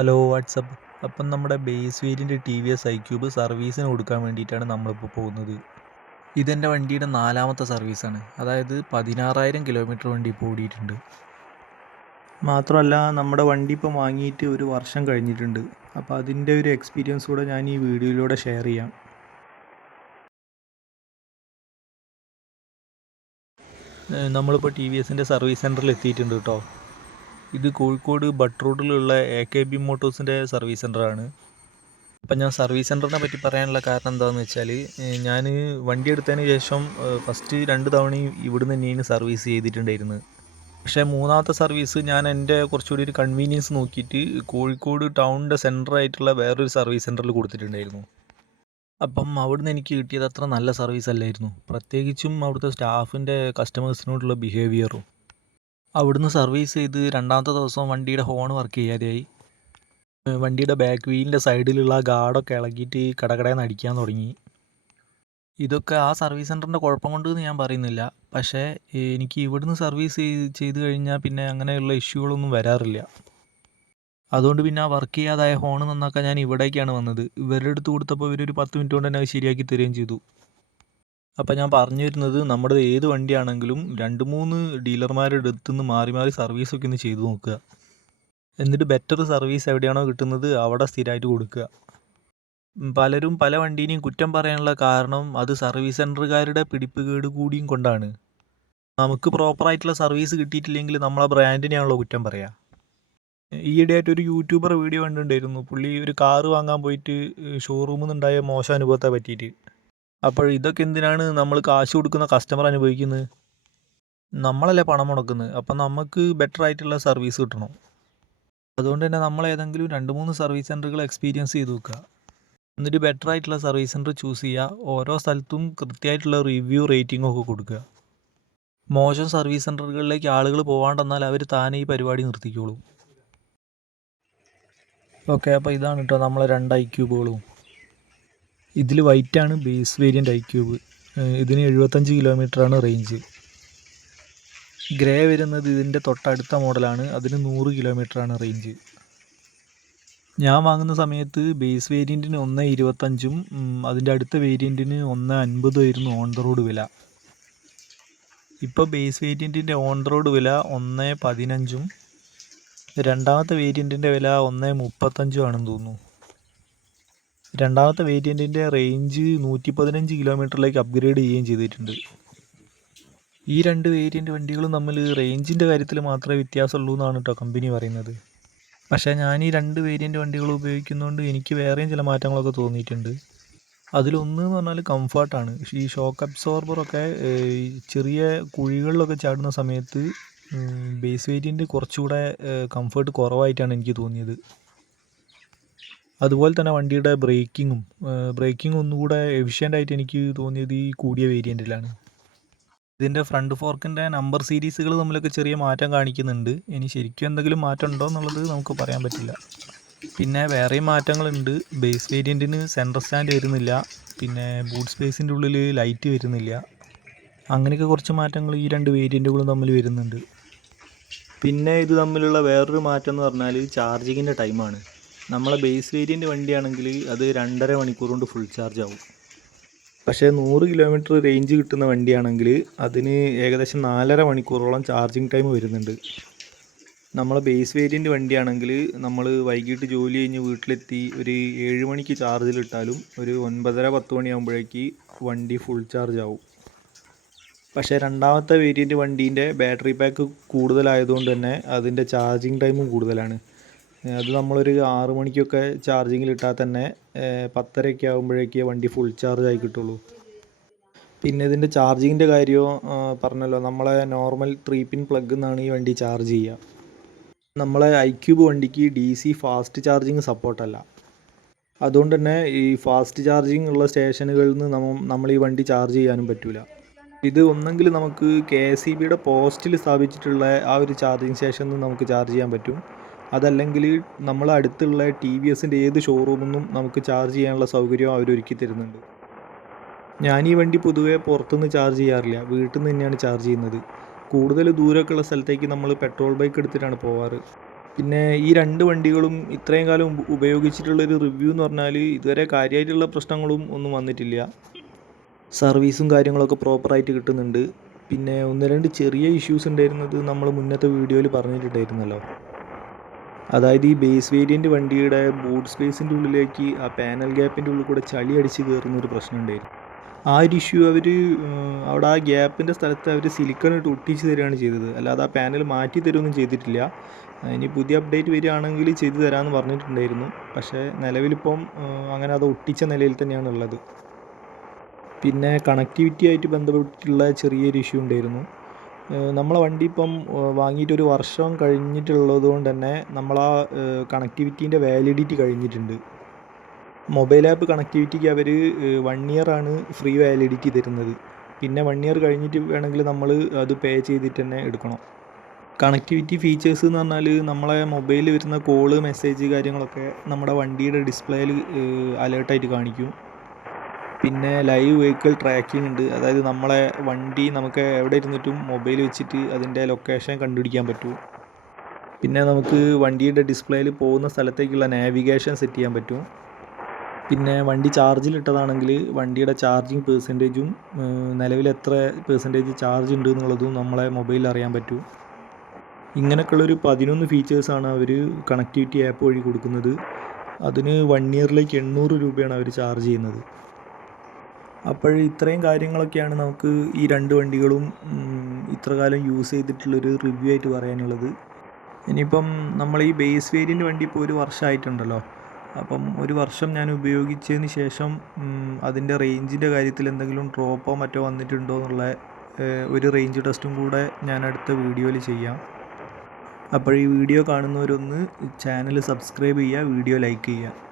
Hello WhatsApp. അപ്പം നമ്മുടെ base variant T V S iQube സർവീസിന് കൊടുക്കാൻ വേണ്ടിയിട്ടാണ് നമ്മളിപ്പോൾ പോകുന്നത്. ഇതെൻ്റെ വണ്ടിയുടെ 4ാമത്തെ സർവീസാണ്. അതായത് 16,000 കിലോമീറ്റർ വണ്ടി ഇപ്പോൾ ഓടിയിട്ടുണ്ട്. മാത്രമല്ല നമ്മുടെ വണ്ടി ഇപ്പം വാങ്ങിയിട്ട് ഒരു വർഷം കഴിഞ്ഞിട്ടുണ്ട്. അപ്പോൾ അതിൻ്റെ ഒരു എക്സ്പീരിയൻസ് കൂടെ ഞാൻ ഈ വീഡിയോയിലൂടെ ഷെയർ ചെയ്യാം. നമ്മളിപ്പോൾ ടി വി എസിൻ്റെ സർവീസ് സെൻറ്ററിൽ എത്തിയിട്ടുണ്ട് കേട്ടോ. ഇത് കോഴിക്കോട് ബട്ട് റോഡിലുള്ള AKB മോട്ടോഴ്സിൻ്റെ സർവീസ് സെൻ്ററാണ്. അപ്പം ഞാൻ സർവീസ് സെൻറ്ററിനെ പറ്റി പറയാനുള്ള കാരണം എന്താണെന്ന് വെച്ചാൽ, ഞാൻ വണ്ടി എടുത്തതിന് ശേഷം ഫസ്റ്റ് 2 തവണയും ഇവിടുന്ന് തന്നെയാണ് സർവീസ് ചെയ്തിട്ടുണ്ടായിരുന്നത്. പക്ഷേ 3ാമത്തെ സർവീസ് ഞാൻ എൻ്റെ കുറച്ചുകൂടി ഒരു കൺവീനിയൻസ് നോക്കിയിട്ട് കോഴിക്കോട് ടൗണിൻ്റെ സെൻറ്ററായിട്ടുള്ള വേറൊരു സർവീസ് സെൻറ്ററിൽ കൊടുത്തിട്ടുണ്ടായിരുന്നു. അപ്പം അവിടുന്ന് എനിക്ക് കിട്ടിയത് അത്ര നല്ല സർവീസ് അല്ലായിരുന്നു. പ്രത്യേകിച്ചും അവിടുത്തെ സ്റ്റാഫിൻ്റെ കസ്റ്റമേഴ്സിനോടുള്ള ബിഹേവിയറും. അവിടുന്ന് സർവീസ് ചെയ്ത് 2ാമത്തെ ദിവസം വണ്ടിയുടെ ഹോൺ വർക്ക് ചെയ്യാതെയായി. വണ്ടിയുടെ ബാക്ക് വീലിൻ്റെ സൈഡിലുള്ള ഗാർഡൊക്കെ ഇളകിയിട്ട് കടകടയെന്ന് അടിക്കാൻ തുടങ്ങി. ഇതൊക്കെ ആ സർവീസ് സെൻറ്ററിൻ്റെ കുഴപ്പം കൊണ്ടെന്ന് ഞാൻ പറയുന്നില്ല. പക്ഷേ എനിക്ക് ഇവിടുന്ന് സർവീസ് ചെയ്ത് കഴിഞ്ഞാൽ പിന്നെ അങ്ങനെയുള്ള ഇഷ്യൂകളൊന്നും വരാറില്ല. അതുകൊണ്ട് പിന്നെ ആ വർക്ക് ചെയ്യാതായ ഹോൺ നന്നാക്കാൻ ഞാൻ ഇവിടേക്കാണ് വന്നത്. ഇവരുടെ അടുത്ത് കൊടുത്തപ്പോൾ ഇവരൊരു 10 മിനിറ്റ് കൊണ്ട് തന്നെ അത് ശരിയാക്കി തരികയും ചെയ്തു. അപ്പോൾ ഞാൻ പറഞ്ഞു വരുന്നത്, നമ്മുടെ ഏത് വണ്ടിയാണെങ്കിലും 2-3 ഡീലർമാരുടെ അടുത്ത് നിന്ന് മാറി മാറി സർവീസൊക്കെ ഒന്ന് ചെയ്തു നോക്കുക. എന്നിട്ട് ബെറ്റർ സർവീസ് എവിടെയാണോ കിട്ടുന്നത് അവിടെ സ്ഥിരമായിട്ട് കൊടുക്കുക. പലരും പല വണ്ടീനെയും കുറ്റം പറയാനുള്ള കാരണം അത് സർവീസ് സെൻറ്ററുകാരുടെ പിടിപ്പുകേട് കൂടിയും കൊണ്ടാണ്. നമുക്ക് പ്രോപ്പറായിട്ടുള്ള സർവീസ് കിട്ടിയിട്ടില്ലെങ്കിൽ നമ്മളെ ബ്രാൻഡിനെയാണല്ലോ കുറ്റം പറയുക. ഈയിടെയായിട്ട് ഒരു യൂട്യൂബർ വീഡിയോ കണ്ടിട്ടുണ്ടായിരുന്നു. പുള്ളി ഒരു കാറ് വാങ്ങാൻ പോയിട്ട് ഷോറൂമിൽ നിന്നുണ്ടായ മോശം അനുഭവത്തെ പറ്റിയിട്ട്. അപ്പോൾ ഇതൊക്കെ എന്തിനാണ് നമ്മൾ കാശ് കൊടുക്കുന്ന കസ്റ്റമർ അനുഭവിക്കുന്നത്? നമ്മളല്ലേ പണം മുടക്കുന്നത്. അപ്പം നമുക്ക് ബെറ്റർ ആയിട്ടുള്ള സർവീസ് കിട്ടണം. അതുകൊണ്ട് തന്നെ നമ്മൾ ഏതെങ്കിലും 2-3 സർവീസ് സെൻറ്ററുകൾ എക്സ്പീരിയൻസ് ചെയ്ത് നോക്കുക. എന്നിട്ട് ബെറ്റർ ആയിട്ടുള്ള സർവീസ് സെൻറ്റർ ചൂസ് ചെയ്യുക. ഓരോ സ്ഥലത്തും കൃത്യമായിട്ടുള്ള റിവ്യൂ റേറ്റിംഗ് ഒക്കെ കൊടുക്കുക. മോശം സർവീസ് സെൻറ്ററുകളിലേക്ക് ആളുകൾ പോകാണ്ടെന്നാൽ അവർ താനേ ഈ പരിപാടി നിർത്തിക്കോളും. ഓക്കെ, അപ്പോൾ ഇതാണ് കേട്ടോ നമ്മളെ 2 ഐ ക്യൂബുകളും. ഇതിൽ വൈറ്റാണ് ബേസ് വേരിയൻ്റ് ഐ ക്യൂബ്. ഇതിന് 75 കിലോമീറ്ററാണ് റേഞ്ച്. ഗ്രേ വരുന്നത് ഇതിൻ്റെ തൊട്ടടുത്ത മോഡലാണ്. അതിന് 100 കിലോമീറ്ററാണ് റേഞ്ച്. ഞാൻ വാങ്ങുന്ന സമയത്ത് ബേസ് വേരിയൻറ്റിന് 1.25ഉം അതിൻ്റെ അടുത്ത വേരിയൻറ്റിന് 1.50 ആയിരുന്നു ഓൺ ദ റോഡ് വില. ഇപ്പോൾ ബേസ് വേരിയൻറ്റിൻ്റെ ഓൺ ദ റോഡ് വില 1.15ഉം 2ാമത്തെ വേരിയൻറ്റിൻ്റെ വില 1.35 ആണെന്ന് തോന്നുന്നു. 2ാമത്തെ വേരിയൻറ്റിൻ്റെ റേഞ്ച് 115 കിലോമീറ്ററിലേക്ക് അപ്ഗ്രേഡ് ചെയ്യുകയും ചെയ്തിട്ടുണ്ട്. ഈ 2 വേരിയൻറ്റ് വണ്ടികളും തമ്മിൽ റേഞ്ചിൻ്റെ കാര്യത്തിൽ മാത്രമേ വ്യത്യാസമുള്ളൂ എന്നാണ് കേട്ടോ കമ്പനി പറയുന്നത്. പക്ഷേ ഞാൻ ഈ 2 വേരിയൻറ്റ് വണ്ടികൾ ഉപയോഗിക്കുന്നതുകൊണ്ട് എനിക്ക് വേറെയും ചില മാറ്റങ്ങളൊക്കെ തോന്നിയിട്ടുണ്ട്. അതിലൊന്ന് എന്ന് പറഞ്ഞാൽ കംഫർട്ടാണ്. ഈ ഷോക്ക് അബ്സോർബറൊക്കെ ചെറിയ കുഴികളിലൊക്കെ ചാടുന്ന സമയത്ത് ബേസ് വേരിയൻറ്റ് കുറച്ചുകൂടെ കംഫർട്ട് കുറവായിട്ടാണ് എനിക്ക് തോന്നിയത്. അതുപോലെ തന്നെ വണ്ടിയുടെ ബ്രേക്കിംഗ് ഒന്നുകൂടെ എഫിഷ്യൻ്റായിട്ട് എനിക്ക് തോന്നിയത് ഈ കൂടിയ വേരിയൻറ്റിലാണ്. ഇതിൻ്റെ ഫ്രണ്ട് ഫോർക്കിൻ്റെ നമ്പർ സീരീസുകൾ തമ്മിലൊക്കെ ചെറിയ മാറ്റം കാണിക്കുന്നുണ്ട്. ഇനി ശരിക്കും എന്തെങ്കിലും മാറ്റം ഉണ്ടോ എന്നുള്ളത് നമുക്ക് പറയാൻ പറ്റില്ല. പിന്നെ വേറെയും മാറ്റങ്ങളുണ്ട്. ബേസ് വേരിയൻറ്റിന് സെൻറ്റർ സ്റ്റാൻഡ് വരുന്നില്ല. പിന്നെ ബൂട്ട് സ്പേസിൻ്റെ ഉള്ളിൽ ലൈറ്റ് വരുന്നില്ല. അങ്ങനെയൊക്കെ കുറച്ച് മാറ്റങ്ങൾ ഈ 2 വേരിയൻറ്റുകളും തമ്മിൽ വരുന്നുണ്ട്. പിന്നെ ഇത് തമ്മിലുള്ള വേറൊരു മാറ്റം എന്ന് പറഞ്ഞാൽ ചാർജിങ്ങിൻ്റെ ടൈമാണ്. നമ്മളെ ബേസ് വേരിയൻ്റ് വണ്ടിയാണെങ്കിൽ അത് 2.5 മണിക്കൂർ കൊണ്ട് ഫുൾ ചാർജ് ആവും. പക്ഷേ 100 കിലോമീറ്റർ റേഞ്ച് കിട്ടുന്ന വണ്ടിയാണെങ്കിൽ അതിന് ഏകദേശം 4.5 മണിക്കൂറോളം ചാർജിങ് ടൈം വരുന്നുണ്ട്. നമ്മളെ ബേസ് വേരിയൻ്റ് വണ്ടിയാണെങ്കിൽ നമ്മൾ വൈകിട്ട് ജോലി കഴിഞ്ഞ് വീട്ടിലെത്തി ഒരു 7 മണിക്ക് ചാർജിലിട്ടാലും ഒരു 9:30-10 മണിയാകുമ്പോഴേക്ക് വണ്ടി ഫുൾ ചാർജ് ആവും. പക്ഷേ 2ാമത്തെ വേരിയൻ്റ് വണ്ടീൻ്റെ ബാറ്ററി പാക്ക് കൂടുതലായതുകൊണ്ട് തന്നെ അതിൻ്റെ ചാർജിങ് ടൈമും കൂടുതലാണ്. അത് നമ്മളൊരു 6 മണിക്കൊക്കെ ചാർജിങ്ങിലിട്ടാൽ തന്നെ 10:30 ആകുമ്പോഴേക്കേ വണ്ടി ഫുൾ ചാർജ് ആയി കിട്ടുള്ളൂ. പിന്നെ ഇതിൻ്റെ ചാർജിങ്ങിൻ്റെ കാര്യം പറഞ്ഞല്ലോ, നമ്മളെ നോർമൽ 3 പിൻ പ്ലഗ് എന്നാണ് ഈ വണ്ടി ചാർജ് ചെയ്യുക. നമ്മളെ ഐ ക്യൂബ് വണ്ടിക്ക് DC ഫാസ്റ്റ് ചാർജിങ് സപ്പോർട്ടല്ല. അതുകൊണ്ട് തന്നെ ഈ ഫാസ്റ്റ് ചാർജിങ് ഉള്ള സ്റ്റേഷനുകളിൽ നിന്ന് നമ്മൾ ഈ വണ്ടി ചാർജ് ചെയ്യാനും പറ്റില്ല. ഇത് ഒന്നെങ്കിൽ നമുക്ക് KSEBയുടെ പോസ്റ്റിൽ സ്ഥാപിച്ചിട്ടുള്ള ആ ഒരു ചാർജിങ് സ്റ്റേഷനിൽ നിന്ന് നമുക്ക് ചാർജ് ചെയ്യാൻ പറ്റും. അതല്ലെങ്കിൽ നമ്മളെ അടുത്തുള്ള TVSൻ്റെ ഏത് ഷോറൂമിൽ നിന്നും നമുക്ക് ചാർജ് ചെയ്യാനുള്ള സൗകര്യം അവർ ഒരുക്കി തരുന്നുണ്ട്. ഞാൻ ഈ വണ്ടി പൊതുവേ പുറത്തുനിന്ന് ചാർജ് ചെയ്യാറില്ല, വീട്ടിൽ നിന്ന് തന്നെയാണ് ചാർജ് ചെയ്യുന്നത്. കൂടുതൽ ദൂരമൊക്കെ ഉള്ള സ്ഥലത്തേക്ക് നമ്മൾ പെട്രോൾ ബൈക്ക് എടുത്തിട്ടാണ് പോവാറ്. പിന്നെ ഈ 2 വണ്ടികളും ഇത്രയും കാലം ഉപയോഗിച്ചിട്ടുള്ളൊരു റിവ്യൂ എന്ന് പറഞ്ഞാൽ ഇതുവരെ കാര്യമായിട്ടുള്ള പ്രശ്നങ്ങളും ഒന്നും വന്നിട്ടില്ല. സർവീസും കാര്യങ്ങളൊക്കെ പ്രോപ്പറായിട്ട് കിട്ടുന്നുണ്ട്. പിന്നെ 1, 2 ചെറിയ ഇഷ്യൂസ് ഉണ്ടായിരുന്നത് നമ്മൾ മുന്നത്തെ വീഡിയോയിൽ പറഞ്ഞിട്ടുണ്ടായിരുന്നല്ലോ. അതായത് ഈ ബേസ് വേരിയൻ്റ് വണ്ടിയുടെ ബൂട്ട് സ്പേസിൻ്റെ ഉള്ളിലേക്ക് ആ പാനൽ ഗ്യാപ്പിൻ്റെ ഉള്ളിൽ കൂടെ ചളി അടിച്ച് കയറുന്നൊരു പ്രശ്നം ഉണ്ടായിരുന്നു. ആ ഒരു ഇഷ്യൂ അവർ അവിടെ ആ ഗ്യാപ്പിൻ്റെ സ്ഥലത്ത് അവർ സിലിക്കൺ ഇട്ട് ഒട്ടിച്ച് തരികയാണ് ചെയ്തത്. അല്ലാതെ ആ പാനൽ മാറ്റി തരുമൊന്നും ചെയ്തിട്ടില്ല. ഇനി പുതിയ അപ്ഡേറ്റ് വരികയാണെങ്കിൽ ചെയ്തു തരാമെന്ന് പറഞ്ഞിട്ടുണ്ടായിരുന്നു. പക്ഷേ നിലവിലിപ്പം അങ്ങനെ അത് ഒട്ടിച്ച നിലയിൽ തന്നെയാണ് ഉള്ളത്. പിന്നെ കണക്ടിവിറ്റി ആയിട്ട് ബന്ധപ്പെട്ടിട്ടുള്ള ചെറിയൊരു ഇഷ്യൂ ഉണ്ടായിരുന്നു. നമ്മളെ വണ്ടി ഇപ്പം വാങ്ങിയിട്ട് 1 വർഷം കഴിഞ്ഞിട്ടുള്ളത് കൊണ്ട് തന്നെ നമ്മളാ കണക്ടിവിറ്റീൻ്റെ വാലിഡിറ്റി കഴിഞ്ഞിട്ടുണ്ട്. മൊബൈൽ ആപ്പ് കണക്ടിവിറ്റിക്ക് അവർ 1 ഇയറാണ് ഫ്രീ വാലിഡിറ്റി തരുന്നത്. പിന്നെ 1 ഇയർ കഴിഞ്ഞിട്ട് വേണമെങ്കിൽ നമ്മൾ അത് പേ ചെയ്തിട്ട് തന്നെ എടുക്കണം. കണക്ടിവിറ്റി ഫീച്ചേഴ്സ് എന്ന് പറഞ്ഞാൽ നമ്മളെ മൊബൈലിൽ വരുന്ന കോള്, മെസ്സേജ് കാര്യങ്ങളൊക്കെ നമ്മുടെ വണ്ടിയുടെ ഡിസ്പ്ലേയിൽ അലേർട്ടായിട്ട് കാണിക്കും. പിന്നെ ലൈവ് വെഹിക്കിൾ ട്രാക്കിംഗ് ഉണ്ട്. അതായത് നമ്മളെ വണ്ടി നമുക്ക് എവിടെ ഇരുന്നിട്ടും മൊബൈൽ വെച്ചിട്ട് അതിൻ്റെ ലൊക്കേഷൻ കണ്ടുപിടിക്കാൻ പറ്റും. പിന്നെ നമുക്ക് വണ്ടിയുടെ ഡിസ്പ്ലേയിൽ പോകുന്ന സ്ഥലത്തേക്കുള്ള നാവിഗേഷൻ സെറ്റ് ചെയ്യാൻ പറ്റും. പിന്നെ വണ്ടി ചാർജിലിട്ടതാണെങ്കിൽ വണ്ടിയുടെ ചാർജിങ് പെർസെൻറ്റേജും നിലവിൽ എത്ര പെർസെൻറ്റേജ് ചാർജ് ഉണ്ട് എന്നുള്ളതും നമ്മളെ മൊബൈലിൽ അറിയാൻ പറ്റും. ഇങ്ങനെയൊക്കെയുള്ളൊരു 11 ഫീച്ചേഴ്സാണ് അവർ കണക്ടിവിറ്റി ആപ്പ് വഴി കൊടുക്കുന്നത്. അതിന് 1 ഇയറിലേക്ക് 800 രൂപയാണ് അവർ ചാർജ് ചെയ്യുന്നത്. അപ്പോൾ ഇത്രയും കാര്യങ്ങളൊക്കെയാണ് നമുക്ക് ഈ 2 വണ്ടികളും ഇത്ര കാലം യൂസ് ചെയ്തിട്ടുള്ളൊരു റിവ്യൂ ആയിട്ട് പറയാനുള്ളത്. ഇനിയിപ്പം നമ്മൾ ഈ ബേസ് വേരിയൻ്റ് വണ്ടി ഇപ്പോൾ 1 വർഷമായിട്ടുണ്ടല്ലോ. അപ്പം 1 വർഷം ഞാൻ ഉപയോഗിച്ചതിന് ശേഷം അതിൻ്റെ റേഞ്ചിൻ്റെ കാര്യത്തിൽ എന്തെങ്കിലും ഡ്രോപ്പോ മറ്റോ വന്നിട്ടുണ്ടോ എന്നുള്ള ഒരു റേഞ്ച് ടെസ്റ്റും കൂടെ ഞാൻ അടുത്ത വീഡിയോയിൽ ചെയ്യാം. അപ്പോൾ ഈ വീഡിയോ കാണുന്നവരൊന്ന് ചാനൽ സബ്സ്ക്രൈബ് ചെയ്യുക, വീഡിയോ ലൈക്ക് ചെയ്യുക.